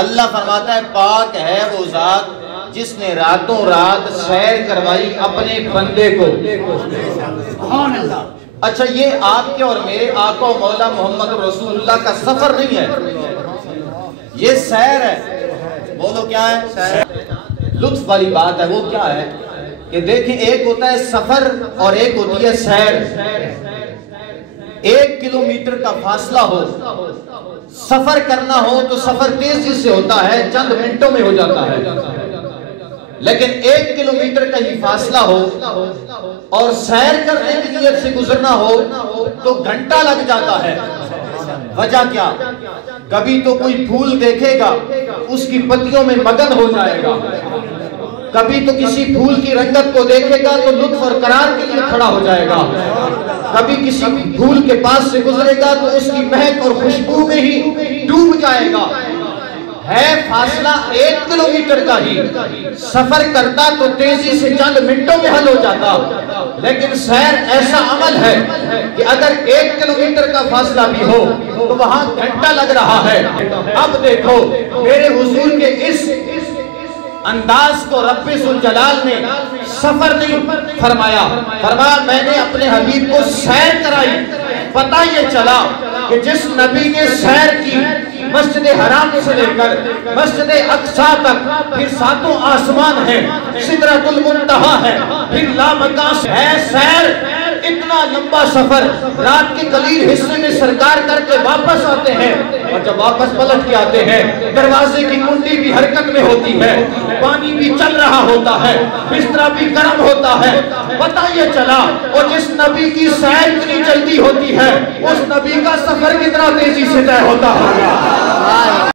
اللہ فرماتا ہے پاک ہے وہ ذات جس نے راتوں رات سیر کروائی اپنے بندے کو۔ اچھا یہ آپ کے اور میرے آقا و مولا محمد رسول اللہ کا سفر نہیں ہے، یہ سیر ہے۔ بولو کیا ہے؟ لطف والی بات ہے۔ وہ کیا ہے کہ دیکھیں، ایک ہوتا ہے سفر اور ایک ہوتی ہے سیر۔ 1 کلومیٹر کا فاصلہ ہو، سفر کرنا ہو تو سفر تیزی سے ہوتا ہے، چند منٹوں میں ہو جاتا ہے، لیکن 1 کلومیٹر کا ہی فاصلہ ہو اور سیر کرنے کی نیت سے گزرنا ہو تو گھنٹہ لگ جاتا ہے۔ وجہ کیا؟ کبھی تو کوئی پھول دیکھے گا، اس کی پتیوں میں مگن ہو جائے گا، کبھی تو کسی پھول کی رنگت کو دیکھے گا تو لطف اور قرار کے لیے کھڑا ہو جائے گا، کبھی کسی پھول کے پاس سے گزرے گا تو اس کی مہک اور خوشبو میں ہی ڈوب جائے گا۔ ہے فاصلہ 1 کلومیٹر کا ہی، سفر کرتا تو تیزی سے چند منٹوں میں حل ہو جاتا، لیکن سیر ایسا عمل ہے کہ اگر 1 کلومیٹر کا فاصلہ بھی ہو تو وہاں گھنٹہ لگ رہا ہے۔ اب دیکھو میرے حضور کے اس انداز کو رب ذوالجلال نے سفر نہیں فرمایا، فرمایا میں نے اپنے حبیب کو سیر کرائی۔ پتہ یہ چلا کہ جس نبی نے سیر کی مسجد حرام سے لے کر مسجد اقصیٰ تک، پھر 7 آسمان ہے، سدرۃ المنتہا ہے، پھر لامکان ہے سیر، اتنا لمبا سفر رات کے قلیل حصے میں سرکار کر کے واپس آتے ہیں، اور جب واپس پلٹ کے آتے ہیں دروازے کی کنڈی بھی حرکت میں ہوتی ہے، پانی بھی چل رہا ہوتا ہے، بستر بھی گرم ہوتا ہے۔ پتہ یہ چلا اور جس نبی کی سیر اتنی جلدی ہوتی ہے اس نبی کا سفر کتنا تیزی سے طے ہوتا ہوگا۔